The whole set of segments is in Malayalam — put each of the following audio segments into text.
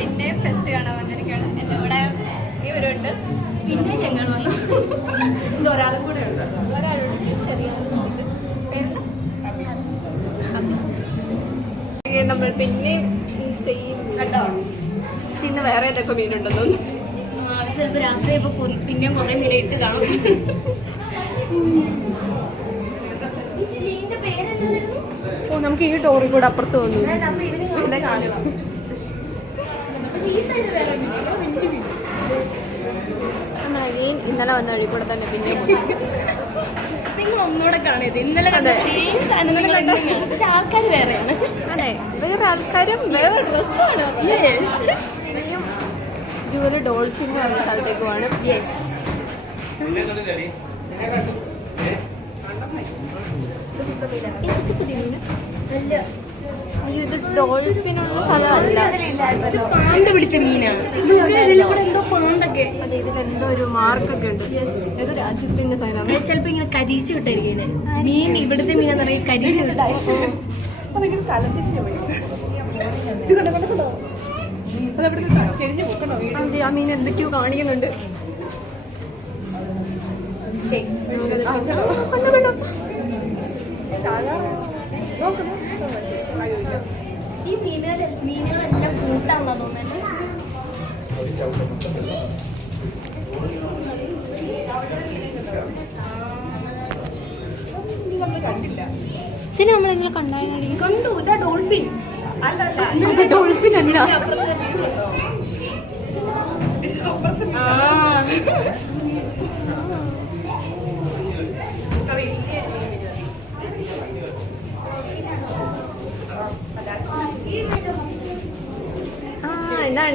പിന്നെ ഫെസ്റ്റ് കാണാൻ വന്നിരിക്കുകയാണ്. എൻ്റെ കൂടെ ഇവരുണ്ട്, പിന്നെ ഞങ്ങൾ വന്നു. ഇതൊരാളും കൂടെ ഉണ്ട്, ഒരാളുണ്ട് ചെറിയ പേരെന്താ? നമ്മൾ പിന്നെ ചെയ്യും കേട്ടോ. പക്ഷെ ഇന്ന് വേറെ ഏതൊക്കെ മീനുണ്ടെന്ന് തോന്നുന്നു. ചിലപ്പോൾ രാത്രി ഇപ്പൊ പിന്നെയും കുറെ മീനായിട്ട് കാണും. ഓ നമുക്ക് ഈ ഡോറിൽ കൂടെ അപ്പുറത്ത് തോന്നുന്നു. നമ്മളീ ഇന്നലെ വന്ന വഴി കൂടെ തന്നെ പിന്നെ നിങ്ങൾ ഒന്നുകൂടെ കാണരുത്. ഇന്നലെ പക്ഷെ ആൾക്കാർ വേറെയാണ്. അതെ, വേറെ ആൾക്കാരും വേറെ ഡ്രസ്സാണ്. ജൂവൽ ഡോൾഫിൻ എന്ന് പറഞ്ഞ സ്ഥലത്തേക്ക് പോവാണ്. ഇത് ഡോൾഫിനുള്ള സ്ഥലമല്ല, ഇത് പാണ്ട് പിടിച്ച മീനാണ്. എന്തോ പാണ്ടൊക്കെ, അതെ ഇതിലെന്തോ ഒരു മാർക്കൊക്കെ ഉണ്ട്. ഏത് രാജ്യത്തിന്റെ സ്ഥലം? ചിലപ്പോ ഇങ്ങനെ കരിച്ചു വിട്ടായിരിക്കും മീൻ. ഇവിടുത്തെ മീനെന്ന് പറയുന്നത് കരിച്ചു വിട്ടായി. ആ മീൻ എന്തൊക്കെയോ കാണിക്കുന്നുണ്ട്. ഈ മീനുകളെല്ലാം കൂട്ടാണോ തോന്നുന്നത്? കണ്ടില്ല, ഇതിന് നമ്മളെങ്ങനെ കണ്ടായിരുന്നു? കണ്ടു, ഇതാ ഡോൾഫിൻ. ഡോൾഫിൻ അല്ല,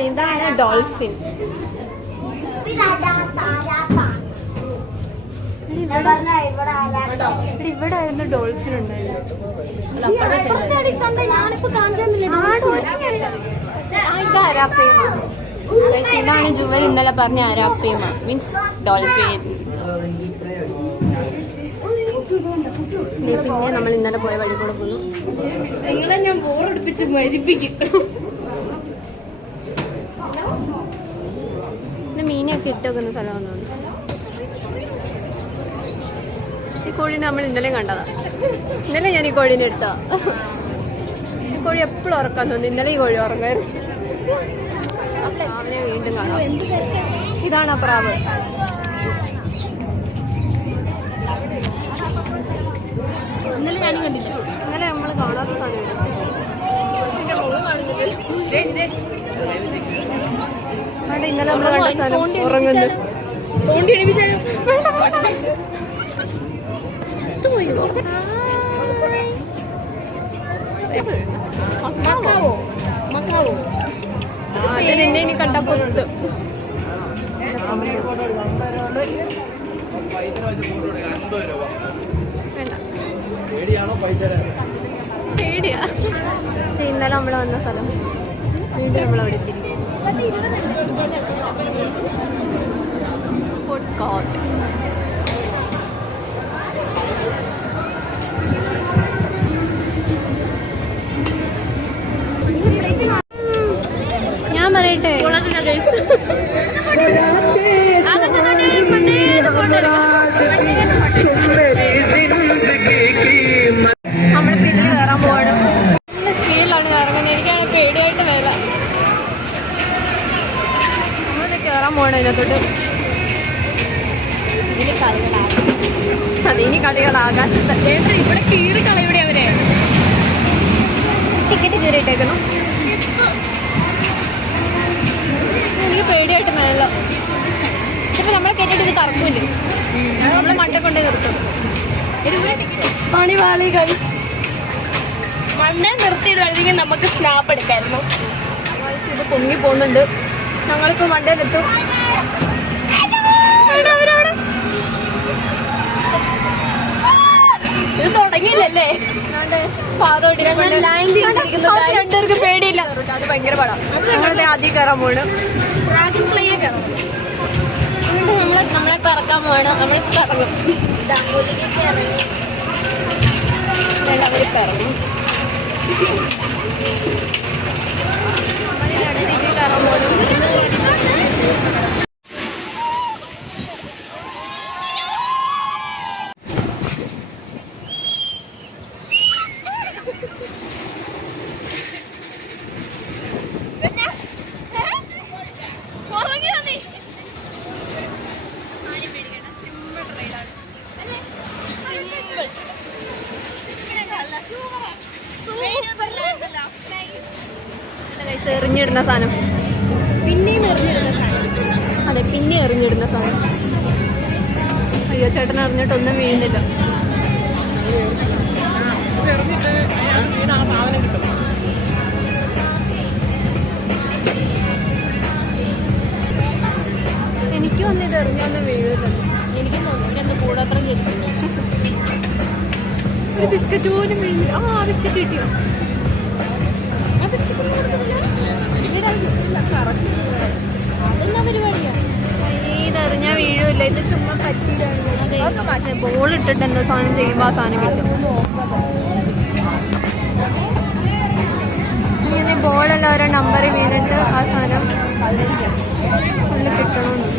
ഇതാണ് ഡോൾഫിൻ. ഇവിടെ ആയിരുന്നു ഡോൾഫിൻ ഉണ്ടായിരുന്നു. ഇതാണ് ജുവൽ ഇന്നലെ പറഞ്ഞ അരാപ്പേമ, മീൻസ് ഡോൾഫിൻ. പിന്നെ നമ്മൾ ഇന്നലെ പോയ വഴി കൂടെ പോന്നു. നിങ്ങളെ ഞാൻ ബോറടിപ്പിച്ച് മരിപ്പിക്കും. മീനൊക്കെ ഇട്ടുവെക്കുന്ന സ്ഥലമാണെന്ന് തോന്നുന്നു. ഈ കോഴീനെ നമ്മൾ ഇന്നലെ കണ്ടതാ. ഇന്നലെ ഞാൻ ഈ കോഴീനെ എടുത്താ. ഈ കോഴി എപ്പോഴും ഉറക്കാൻ തോന്നുന്നു. ഇന്നലെ ഈ കോഴി ഉറങ്ങായിരുന്നു. പ്രാവിനെ വീണ്ടും കാണാം. ഇതാണ് ആ പ്രാവ്. ഇന്നലെ ഞാൻ കണ്ടിച്ചു. ഇന്നലെ നമ്മൾ കാണാത്ത സാധനം ഇന്നലെ നമ്മൾ കണ്ട സ്ഥലം ഉറങ്ങുന്നു. നിന്നെ ഇനി കണ്ട പൊത്ത് പേടിയാ. ഇന്നലെ നമ്മൾ വന്ന സ്ഥലം വീണ്ടും നമ്മളവിടെ എത്തി. Food court. ഞാൻ പറയട്ടെ, നമ്മളിപ്പോ ഇതിൽ കയറാൻ പോവാണ്. നല്ല സ്പീഡിലാണ് കയറുന്നത്. എനിക്കാണ് പേടിയായിട്ട് മേല. നമ്മളിത് കയറാൻ പോവാണ് ഇതിനകത്തോട്ട്. അതിനി കളികൾ ആകാശത്ത്. ഇവിടെ കീറി കളയുടെ അവരെ ടിക്കറ്റ് കീറിയിട്ടേക്കണം. എനിക്ക് പേടിയായിട്ട് മേല. ഇപ്പൊ നമ്മളെ കേട്ടിട്ട് ഇത് കറക്കൂല്ലേ, നമ്മളെ മണ്ട കൊണ്ടേ നിർത്തും. പണിവാളി കഴി മണ്ണെ നിർത്തിയിടുവാണെങ്കിൽ നമുക്ക് സ്നാപ്പ് എടുക്കായിരുന്നു. ഇത് പൊങ്ങി പോകുന്നുണ്ട്. ഞങ്ങളിപ്പോ മണ്ടയിലെത്തും. ഇത് തുടങ്ങിയില്ലല്ലേ? രണ്ടുപേർക്ക് പേടിയില്ല. അത് ഭയങ്കര പാടാ. ഞങ്ങളത് ആദ്യം കയറാൻ പോണ്. നമ്മളെ പറക്കാൻ പോവാണ്. നമ്മൾ ഇറങ്ങും. അവര് പറഞ്ഞു രീതിയിൽ കയറാൻ ഗൈസ് എറിഞ്ഞിടുന്ന സാധനം. പിന്നെയും എറിഞ്ഞിരുന്ന സാധനം. അതെ, പിന്നെ എറിഞ്ഞിടുന്ന സാധനം. അയ്യോ, ചേട്ടൻ എറിഞ്ഞിട്ടൊന്നും വീഴുന്നില്ല. എനിക്ക് വന്നിത് എറിഞ്ഞൊന്നും വീഴില്ല. എനിക്ക് തോന്നുന്നു എന്റെ കൂടെ അത്ര ചെയ്തിട്ടുണ്ട്. ഒരു ബിസ്ക്കറ്റ് പോലും വീഴുന്നില്ല. ആ ബിസ്ക്കറ്റ് കിട്ടിയോ? അതെന്നാ പരിപാടിയാ? ഇതെറിഞ്ഞാൽ വീഴില്ല. ഇത് ചുമ്മാ പറ്റില്ല. ബോൾ ഇട്ടിട്ട് എന്തോ സാധനം ചെയ്യുമ്പോൾ ആ സാധനം കിട്ടും. ഇങ്ങനെ ബോളെല്ലാം ഓരോ നമ്പറിൽ വീണിട്ട് ആ സാധനം ഫുള്ള് കിട്ടണമെന്ന്.